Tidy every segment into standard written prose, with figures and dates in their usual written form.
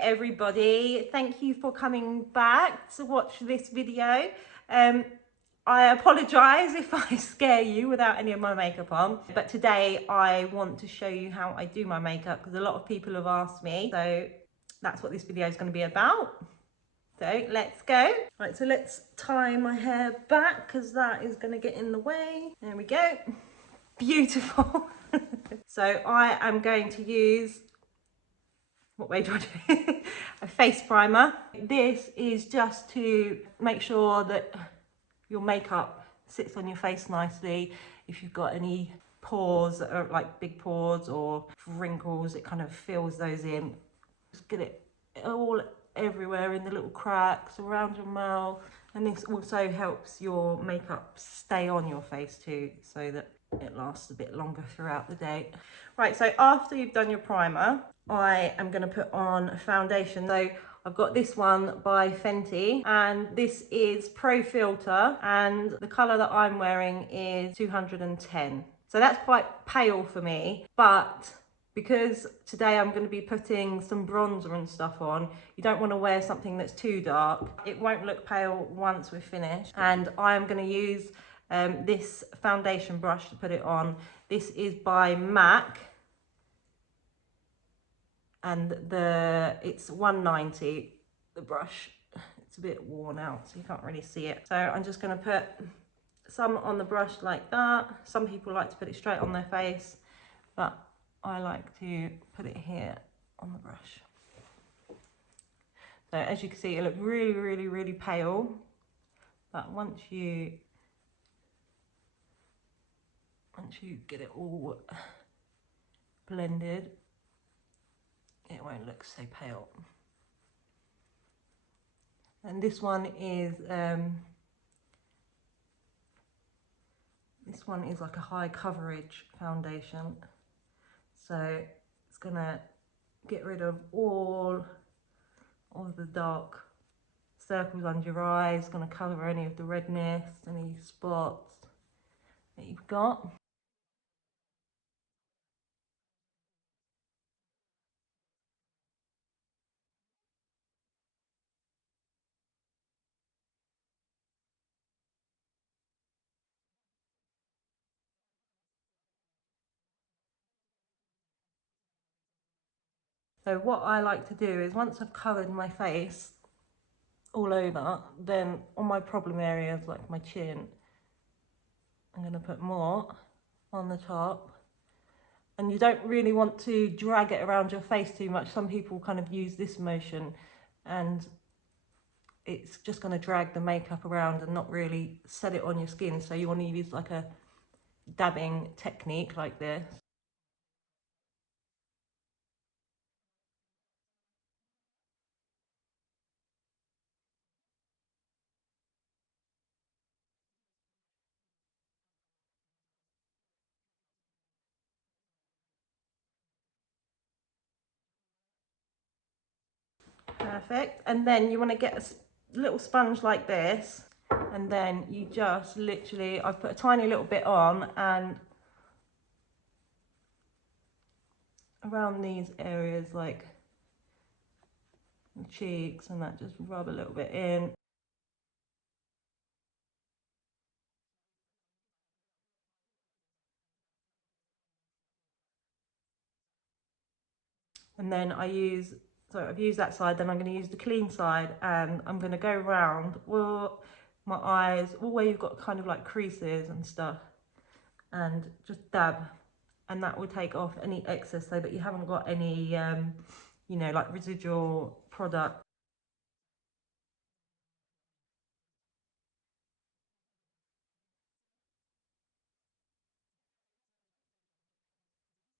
everybody, thank you for coming back to watch this video. I apologise if I scare you without any of my makeup on, but today I want to show you how I do my makeup because a lot of people have asked me, so that's what this video is going to be about. So let's go. Right, so let's tie my hair back because that is going to get in the way. There we go. Beautiful. So I am going to use, what way do I do? A face primer. This is just to make sure that your makeup sits on your face nicely. If you've got any pores that are like big pores or wrinkles, it kind of fills those in. Just get it all everywhere in the little cracks around your mouth. And this also helps your makeup stay on your face too, so that it lasts a bit longer throughout the day. Right, so after you've done your primer, I am going to put on a foundation. So I've got this one by Fenty, and this is Pro Filter, and the colour that I'm wearing is 210. So that's quite pale for me, but because today I'm going to be putting some bronzer and stuff on, you don't want to wear something that's too dark. It won't look pale once we're finished. And I'm going to use this foundation brush to put it on. This is by MAC, and it's 190, the brush. It's a bit worn out, so you can't really see it. So I'm just going to put some on the brush like that. Some people like to put it straight on their face, but I like to put it here on the brush. So as you can see, it looks really pale, but once you get it all blended, it won't look so pale. And this one is like a high coverage foundation, so it's gonna get rid of all of the dark circles under your eyes, gonna cover any of the redness, any spots that you've got. So what I like to do is, once I've covered my face all over, then on my problem areas like my chin, I'm going to put more on the top. And you don't really want to drag it around your face too much. Some people kind of use this motion and it's just going to drag the makeup around and not really set it on your skin. So you want to use like a dabbing technique like this. Perfect. And then you want to get a little sponge like this, and then you just literally, I've put a tiny little bit on, and around these areas like the cheeks and that, just rub a little bit in. And then I've used that side, then I'm going to use the clean side, and I'm going to go around all my eyes, all where you've got kind of like creases and stuff, and just dab, and that will take off any excess so that you haven't got any, you know, like residual product.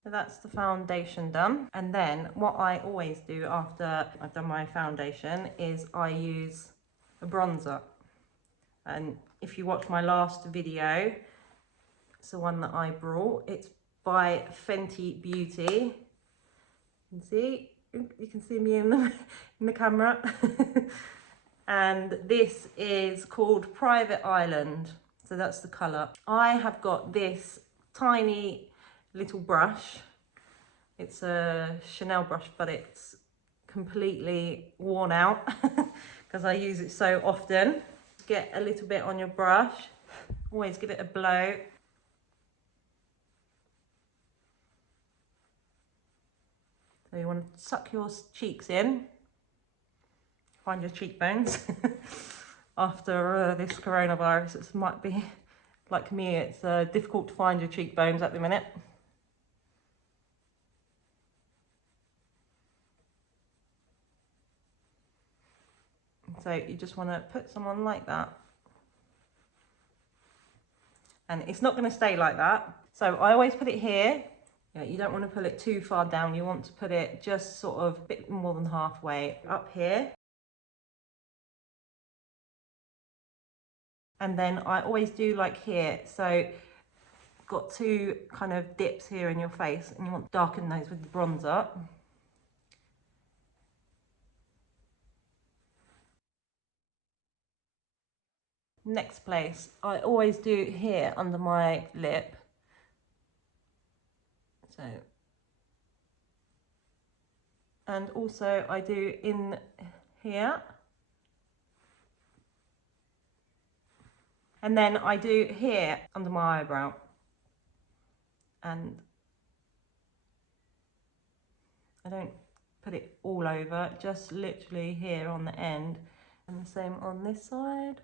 So that's the foundation done. And then what I always do after I've done my foundation is I use a bronzer. And if you watch my last video, it's the one that I brought. It's by Fenty Beauty. You can see me in the camera. And this is called Private Island. So that's the colour. I have got this tiny little brush. It's a Chanel brush, but it's completely worn out because I use it so often. Get a little bit on your brush, always give it a blow. So you want to suck your cheeks in, find your cheekbones. After this coronavirus, it might be like me, it's difficult to find your cheekbones at the minute. So you just want to put some on like that. And it's not going to stay like that. So I always put it here. Yeah, you don't want to pull it too far down. You want to put it just sort of a bit more than halfway up here. And then I always do like here. So got two kind of dips here in your face, and you want to darken those with the bronzer. Next place, I always do here under my lip. So, and also I do in here. And then I do here under my eyebrow. And I don't put it all over, just literally here on the end. And the same on this side.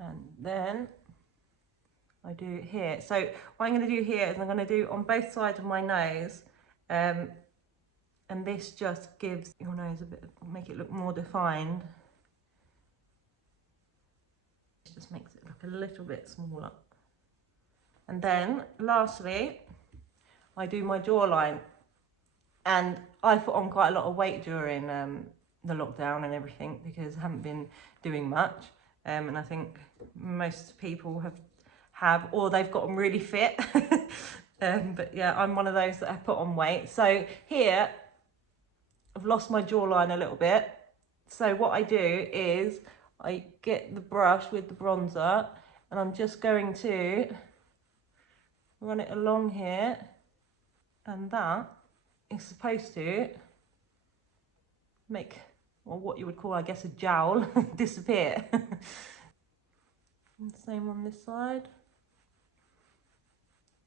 And then I do here. So what I'm going to do here is I'm going to do on both sides of my nose, and this just gives your nose a bit, make it look more defined. It just makes it look a little bit smaller. And then lastly, I do my jawline, and I put on quite a lot of weight during the lockdown and everything because I haven't been doing much. And I think most people have, or they've gotten really fit. But yeah, I'm one of those that have put on weight. So here, I've lost my jawline a little bit. So what I do is I get the brush with the bronzer, and I'm just going to run it along here, and that is supposed to make, or what you would call, I guess, a jowl disappear. And same on this side.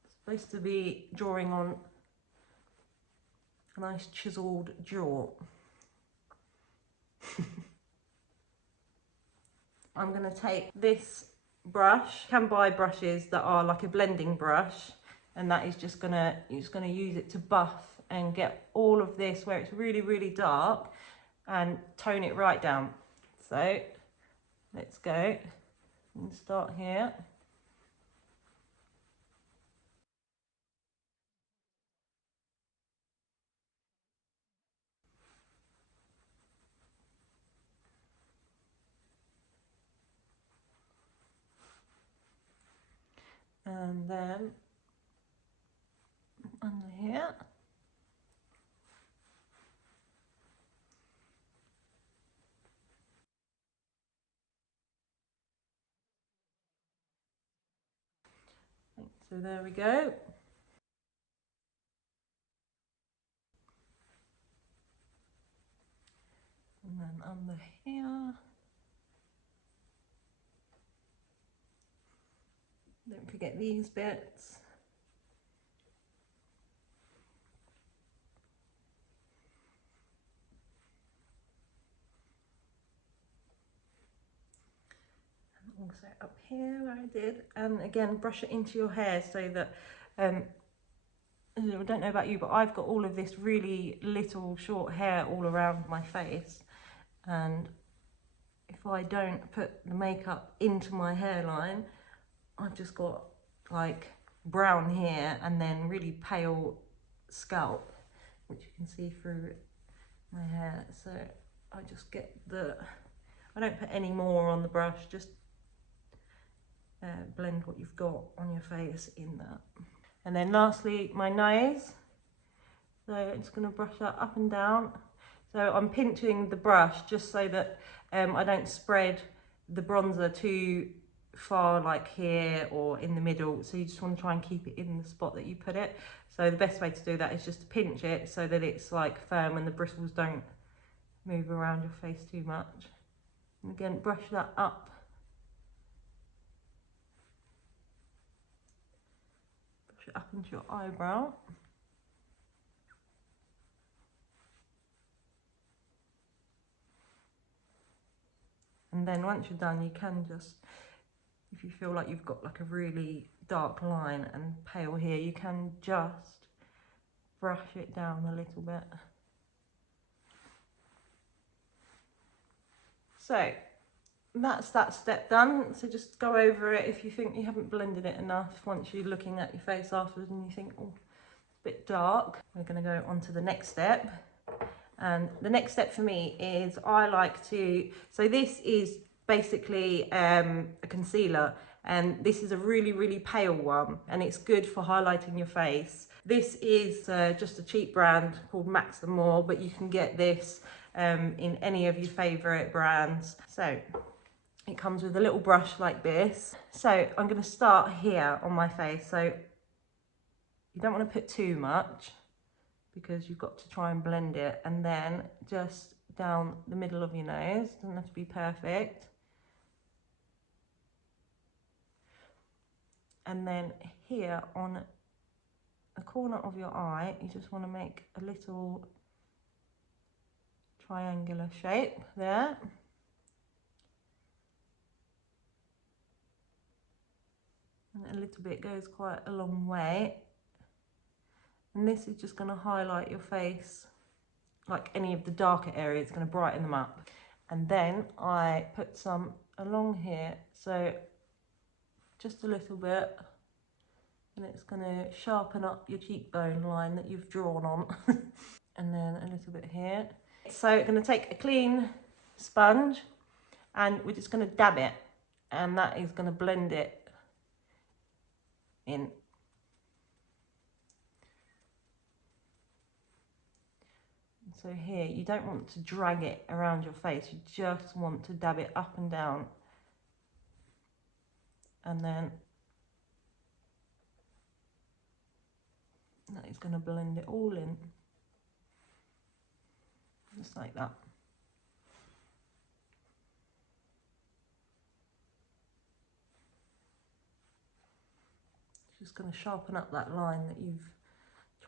It's supposed to be drawing on a nice chiseled jaw. I'm going to take this brush. You can buy brushes that are like a blending brush, and that is just gonna, you're just going to use it to buff and get all of this where it's really, really dark and tone it right down. So let's go and start here. And then under here. So there we go. And then under here. Don't forget these bits. And also up here where I did. And again, brush it into your hair so that, I don't know about you, but I've got all of this really little short hair all around my face. And if I don't put the makeup into my hairline, I've just got like brown hair and then really pale scalp, which you can see through my hair. So I just get I don't put any more on the brush, just blend what you've got on your face in that. And then lastly, my nose. So I'm just going to brush that up and down. So I'm pinching the brush just so that I don't spread the bronzer too far, like here or in the middle. So you just want to try and keep it in the spot that you put it. So the best way to do that is just to pinch it so that it's like firm and the bristles don't move around your face too much. And again, brush that up. Brush it up into your eyebrow. And then once you're done, you can just, if you feel like you've got like a really dark line and pale here, you can just brush it down a little bit. So that's that step done. So just go over it if you think you haven't blended it enough. Once you're looking at your face afterwards and you think, oh, it's a bit dark, we're going to go on to the next step. And the next step for me is I like to, so this is basically a concealer, and this is a really pale one, and it's good for highlighting your face. This is just a cheap brand called Max & More, but you can get this in any of your favourite brands. So it comes with a little brush like this. So I'm going to start here on my face. So you don't want to put too much, because you've got to try and blend it, and then just down the middle of your nose. Doesn't have to be perfect. And then here on the corner of your eye, you just want to make a little triangular shape there. And a little bit goes quite a long way. And this is just going to highlight your face, like any of the darker areas, it's going to brighten them up. And then I put some along here, so just a little bit, and it's going to sharpen up your cheekbone line that you've drawn on. And then a little bit here. So I'm going to take a clean sponge and we're just going to dab it, and that is going to blend it in. So here, you don't want to drag it around your face, you just want to dab it up and down. And then that is going to blend it all in. Just like that. Just going to sharpen up that line that you've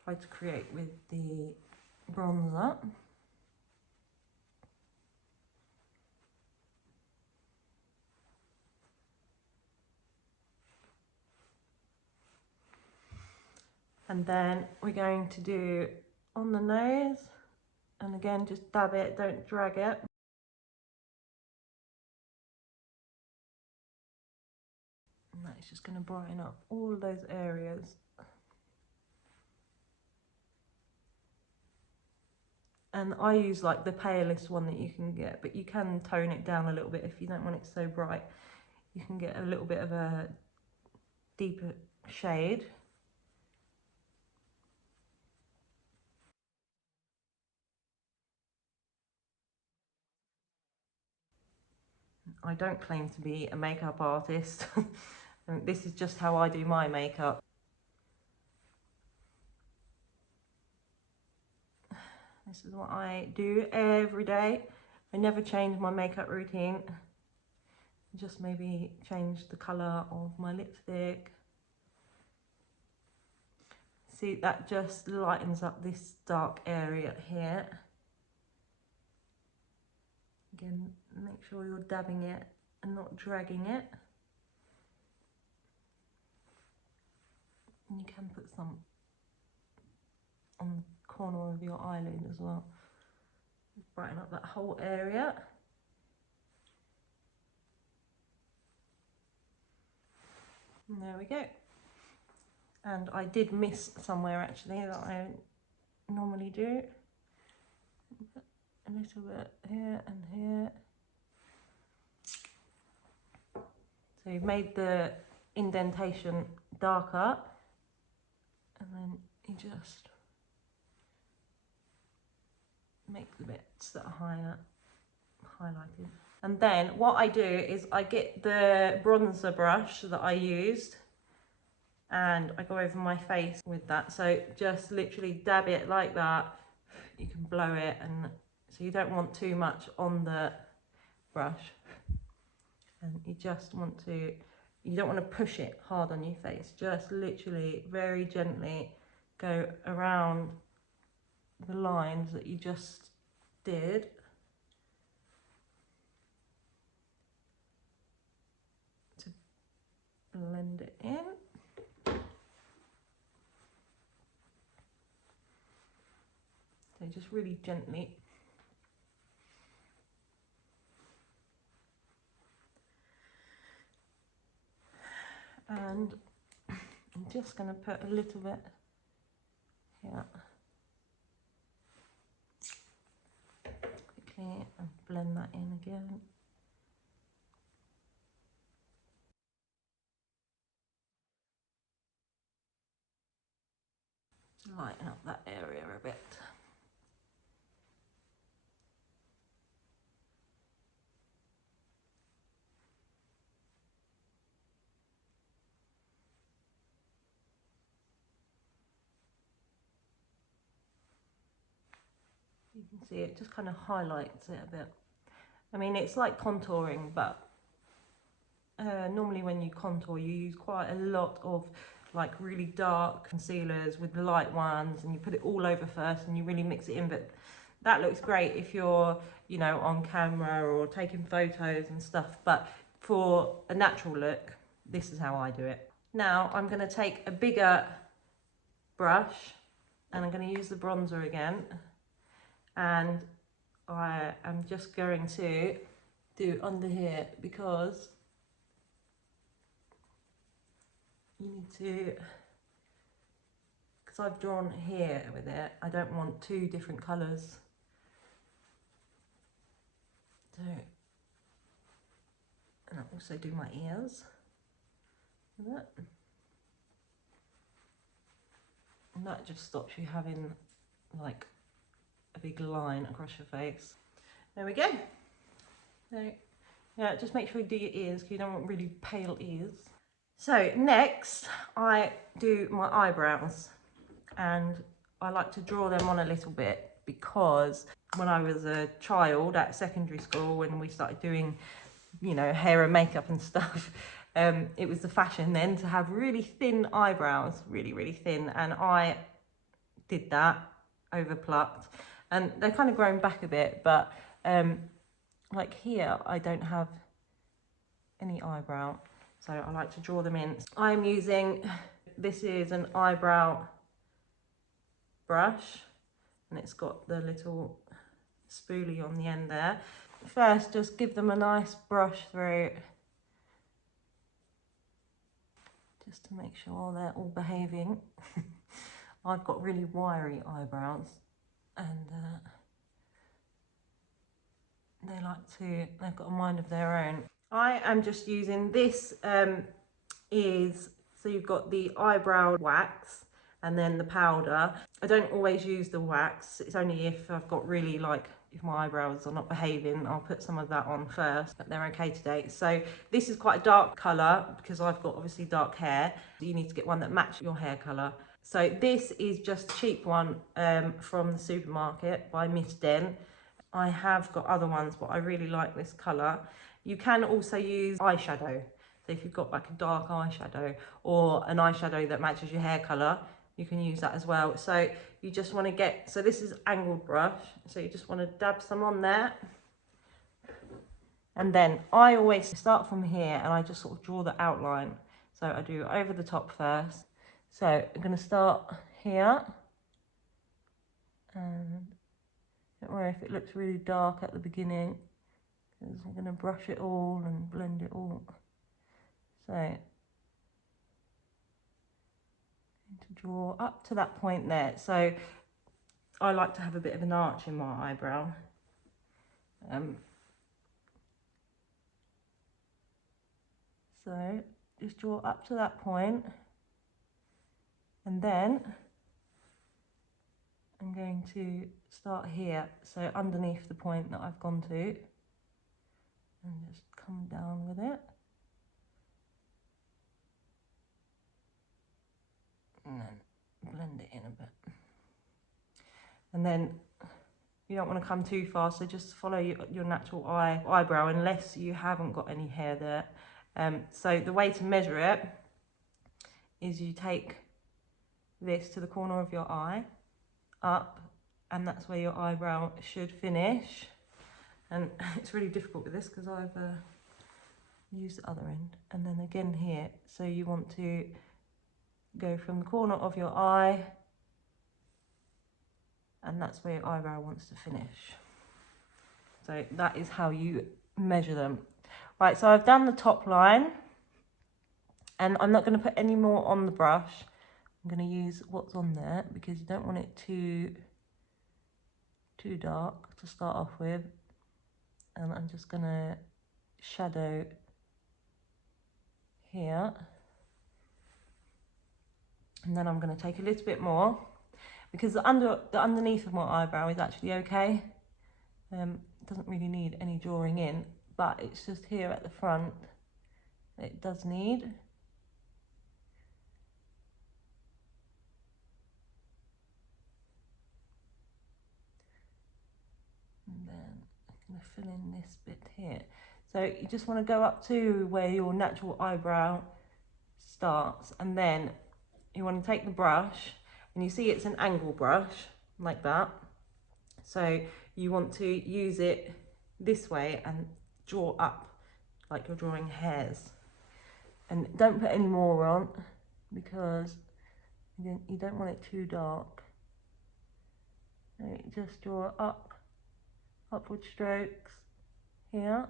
tried to create with the bronzer. And then we're going to do on the nose, and again just dab it, don't drag it. And that's just going to brighten up all those areas. And I use like the palest one that you can get, but you can tone it down a little bit if you don't want it so bright. You can get a little bit of a deeper shade. I don't claim to be a makeup artist. And this is just how I do my makeup. This is what I do every day. I never change my makeup routine. Just maybe change the colour of my lipstick. See, that just lightens up this dark area here. Again, make sure you're dabbing it and not dragging it. And you can put some on the corner of your eyelid as well. Brighten up that whole area. And there we go. And I did miss somewhere actually that I normally do. A little bit here and here. So you've made the indentation darker, and then you just make the bits that are highlighted. And then what I do is I get the bronzer brush that I used, and I go over my face with that. So just literally dab it like that. You can blow it, and so you don't want too much on the brush, and you just want to, you don't want to push it hard on your face, just literally very gently go around the lines that you just did. To blend it in. So just really gently. And I'm just going to put a little bit here. Quickly, and blend that in again. Lighten up that area a bit. You can see it just kind of highlights it a bit. I mean, it's like contouring, but normally when you contour, you use quite a lot of like really dark concealers with light ones, and you put it all over first and you really mix it in. But that looks great if you're, you know, on camera or taking photos and stuff. But for a natural look, this is how I do it. Now I'm going to take a bigger brush and I'm going to use the bronzer again, and I am just going to do under here, because you need to, because I've drawn here with it, I don't want two different colours. So, and I'll also do my ears with it. And that just stops you having like a big line across your face. There we go. So, yeah, just make sure you do your ears, because you don't want really pale ears. So next I do my eyebrows, and I like to draw them on a little bit, because when I was a child at secondary school, when we started doing, you know, hair and makeup and stuff, it was the fashion then to have really thin eyebrows, really thin, and I did that, over plucked, and they're kind of grown back a bit, but like here I don't have any eyebrow, so I like to draw them in. I'm using, this is an eyebrow brush, and it's got the little spoolie on the end there. First, just give them a nice brush through, just to make sure they're all behaving. I've got really wiry eyebrows, and they've got a mind of their own. I am just using this, so you've got the eyebrow wax and then the powder. I don't always use the wax, it's only if I've got really like, if my eyebrows are not behaving, I'll put some of that on first, but they're okay today. So this is quite a dark colour, because I've got obviously dark hair. You need to get one that matches your hair colour. So this is just a cheap one from the supermarket by Miss Den. I have got other ones, but I really like this colour. You can also use eyeshadow. So if you've got like a dark eyeshadow, or an eyeshadow that matches your hair colour, you can use that as well. So you just want to get, so this is angled brush, so you just want to dab some on there. And then I always start from here, and I just sort of draw the outline. So I do over the top first. So I'm going to start here, and don't worry if it looks really dark at the beginning, because I'm going to brush it all and blend it all. So I'm going to draw up to that point there. So I like to have a bit of an arch in my eyebrow. So just draw up to that point, and then I'm going to start here, so underneath the point that I've gone to, and just come down with it. And then blend it in a bit. And then you don't want to come too far, so just follow your natural eyebrow unless you haven't got any hair there. So the way to measure it is you take this to the corner of your eye, up, and that's where your eyebrow should finish. And it's really difficult with this because I've used the other end. And then again here, so you want to go from the corner of your eye, and that's where your eyebrow wants to finish. So that is how you measure them. Right, so I've done the top line, and I'm not going to put any more on the brush. I'm going to use what's on there because you don't want it too dark to start off with. And I'm just going to shadow here. And then I'm going to take a little bit more because the underneath of my eyebrow is actually okay. It doesn't really need any drawing in, but it's just here at the front it does need. And then I'm going to fill in this bit here. So you just want to go up to where your natural eyebrow starts, and then you want to take the brush, and you see it's an angle brush like that. So you want to use it this way and draw up like you're drawing hairs. And don't put any more on because you don't want it too dark. So you just draw up, upward strokes here,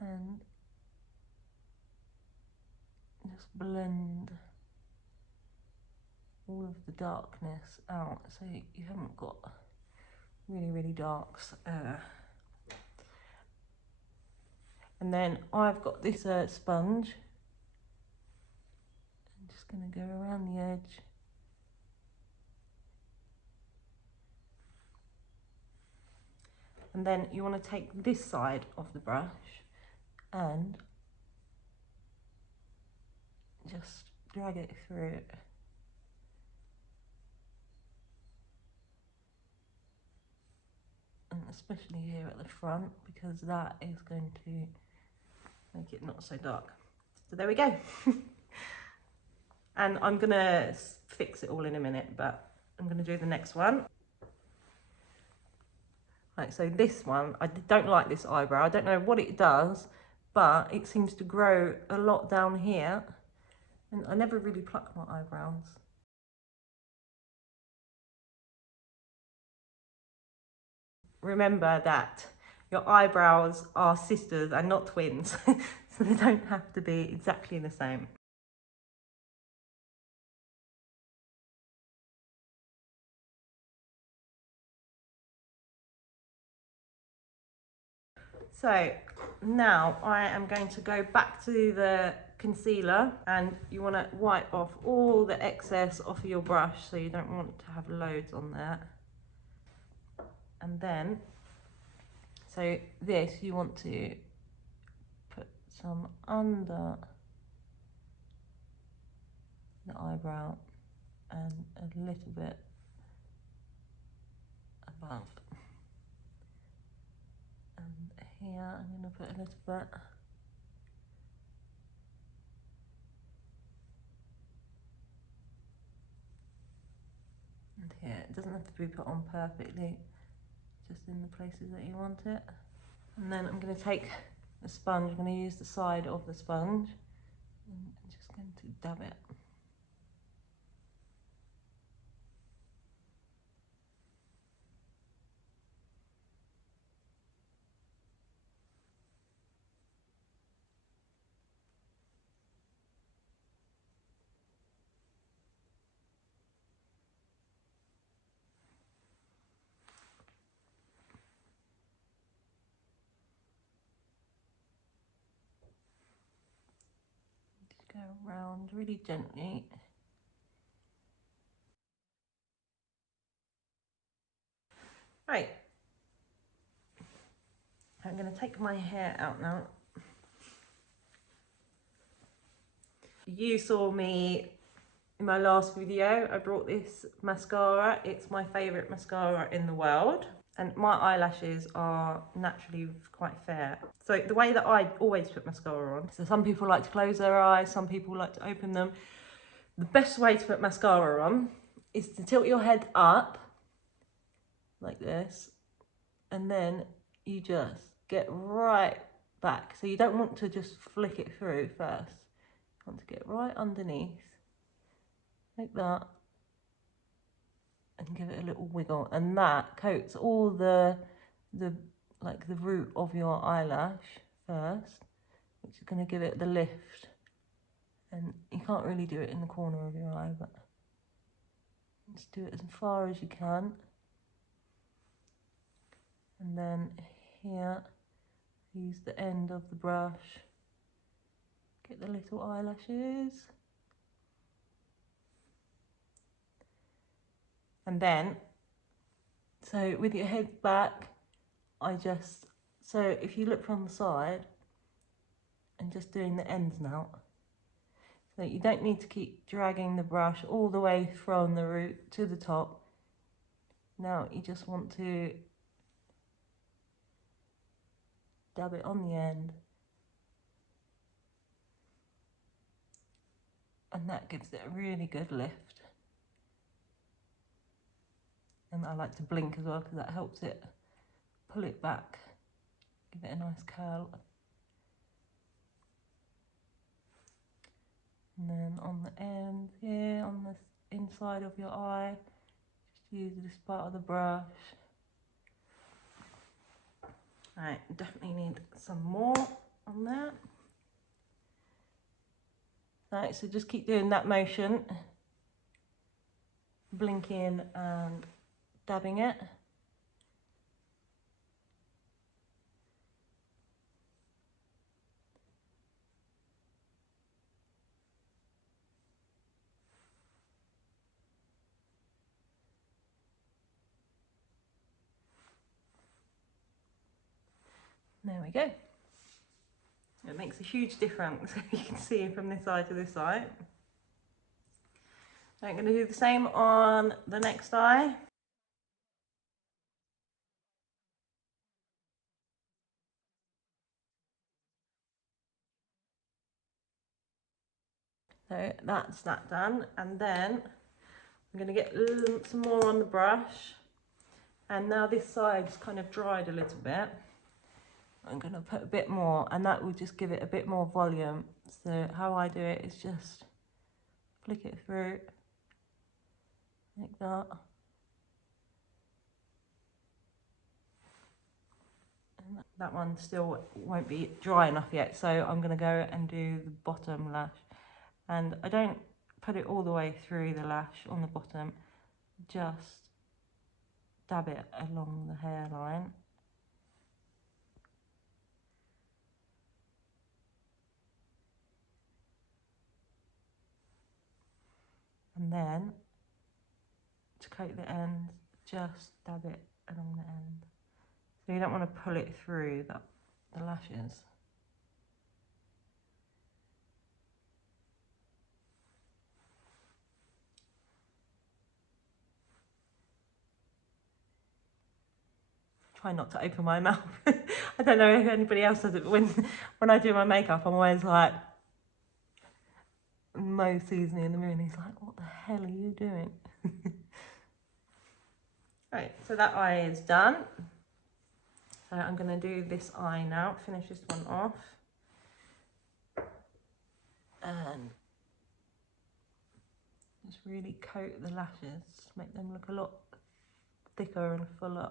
and just blend all of the darkness out so you haven't got really darks. And then I've got this sponge. I'm just going to go around the edge. And then you want to take this side of the brush and just drag it through. And especially here at the front, because that is going to make it not so dark. So there we go. And I'm gonna fix it all in a minute, but I'm gonna do the next one. Right, so this one, I don't like this eyebrow. I don't know what it does, but it seems to grow a lot down here. And I never really pluck my eyebrows. Remember that your eyebrows are sisters and not twins, so they don't have to be exactly the same. So now I am going to go back to the concealer, and you want to wipe off all the excess off of your brush, so you don't want to have loads on there. And then, so this you want to put some under the eyebrow and a little bit above. And here I'm going to put a little bit. And here, it doesn't have to be put on perfectly, just in the places that you want it. And then I'm going to take a sponge, I'm going to use the side of the sponge, and I'm just going to dab it. Go around really gently. Right, I'm going to take my hair out now. You saw me in my last video. I brought this mascara. It's my favourite mascara in the world. And my eyelashes are naturally quite fair. So the way that I always put mascara on, so some people like to close their eyes, some people like to open them. The best way to put mascara on is to tilt your head up like this, and then you just get right back. So you don't want to just flick it through first. You want to get right underneath, like that, and give it a little wiggle, and that coats all the like the root of your eyelash first, which is going to give it the lift. And you can't really do it in the corner of your eye, but just do it as far as you can. And then here, use the end of the brush, get the little eyelashes. And then, so with your head back, so if you look from the side, and just doing the ends now, so you don't need to keep dragging the brush all the way from the root to the top. Now you just want to dab it on the end, and that gives it a really good lift. And I like to blink as well because that helps it pull it back, give it a nice curl. And then on the end here, on the inside of your eye, just use this part of the brush. Right, definitely need some more on that. Right, so just keep doing that motion, blinking and dabbing it. There we go. It makes a huge difference. You can see from this eye to this eye. I'm going to do the same on the next eye. So that's that done, and then I'm going to get some more on the brush. And now this side's kind of dried a little bit. I'm going to put a bit more, and that will just give it a bit more volume. So how I do it is just flick it through like that. And that one still won't be dry enough yet, so I'm going to go and do the bottom lash. And I don't put it all the way through the lash on the bottom, just dab it along the hairline. And then, to coat the end, just dab it along the end. So you don't want to pull it through the lashes. Try not to open my mouth. I don't know if anybody else does it, but when I do my makeup, I'm always like, Mo sees me in the mirror and he's like, what the hell are you doing? Right, so that eye is done. So I'm going to do this eye now, finish this one off. And just really coat the lashes, make them look a lot thicker and fuller.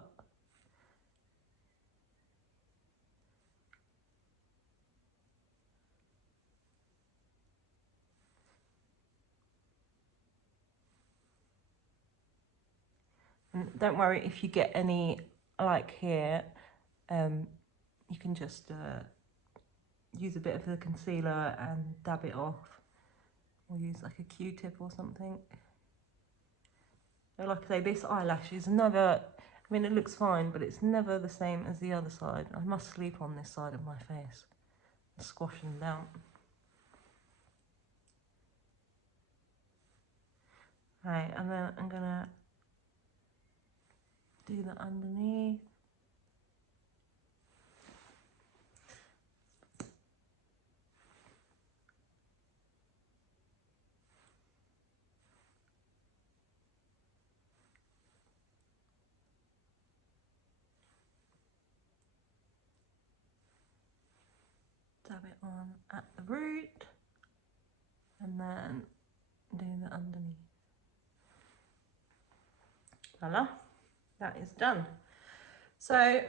And don't worry if you get any, like here, you can just use a bit of the concealer and dab it off, or use like a Q-tip or something. So like I say, this eyelash is never, I mean it looks fine, but it's never the same as the other side. I must sleep on this side of my face and squash them down. Right, and then I'm gonna do the underneath. Dab it on at the root and then do the underneath. Voila, that is done. So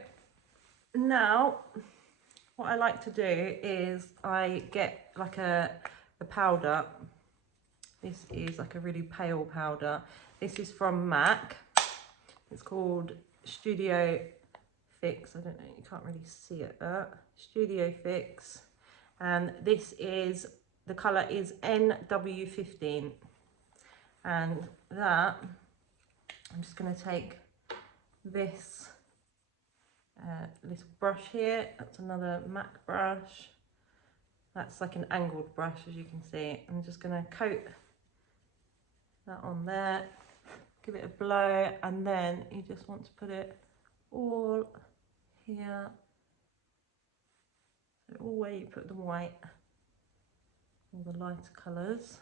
now what I like to do is I get like a powder. This is like a really pale powder. This is from MAC. It's called Studio Fix. I don't know, you can't really see it there. Studio Fix. And this is, the colour is NW15. And that, I'm just going to take this little brush here. That's another MAC brush. That's like an angled brush, as you can see. I'm just going to coat that on there, give it a blow, and then you just want to put it all here. So all where you put the white, all the lighter colours.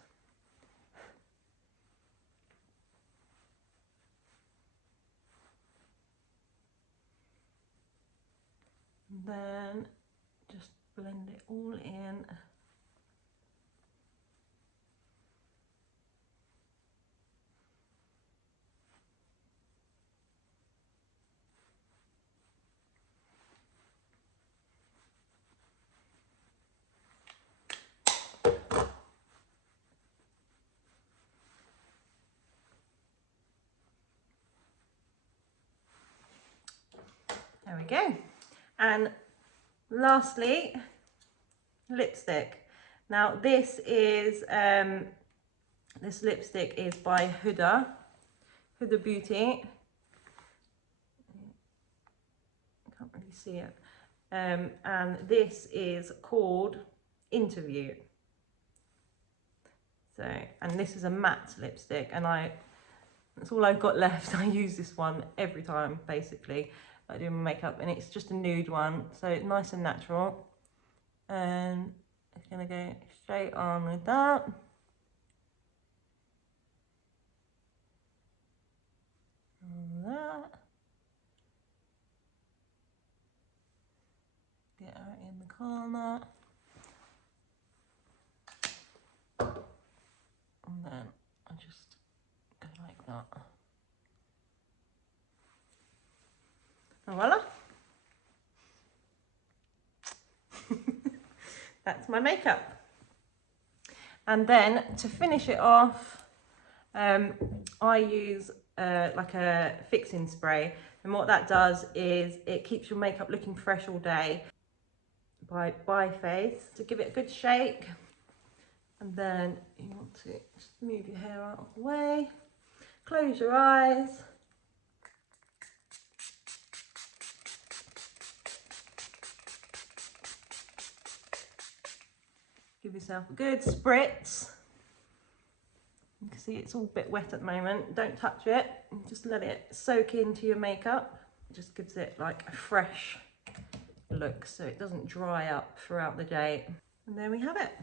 And then just blend it all in. There we go. And lastly, lipstick. Now this is this lipstick is by Huda Beauty. Can't really see it. And this is called Interview. So, and this is a matte lipstick, and that's all I've got left. I use this one every time, basically. I do my makeup, and it's just a nude one, so it's nice and natural. And it's gonna go straight on with that. And that. Get her in the corner. And then I just go like that. And voila. That's my makeup. And then to finish it off, I use like a fixing spray, and what that does is it keeps your makeup looking fresh all day. By Face, to give it a good shake, and then you want to just move your hair out of the way, close your eyes. Give yourself a good spritz. You can see it's all a bit wet at the moment. Don't touch it. Just let it soak into your makeup. It just gives it like a fresh look so it doesn't dry up throughout the day. And there we have it.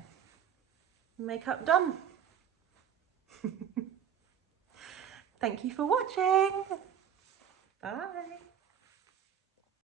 Makeup done. Thank you for watching.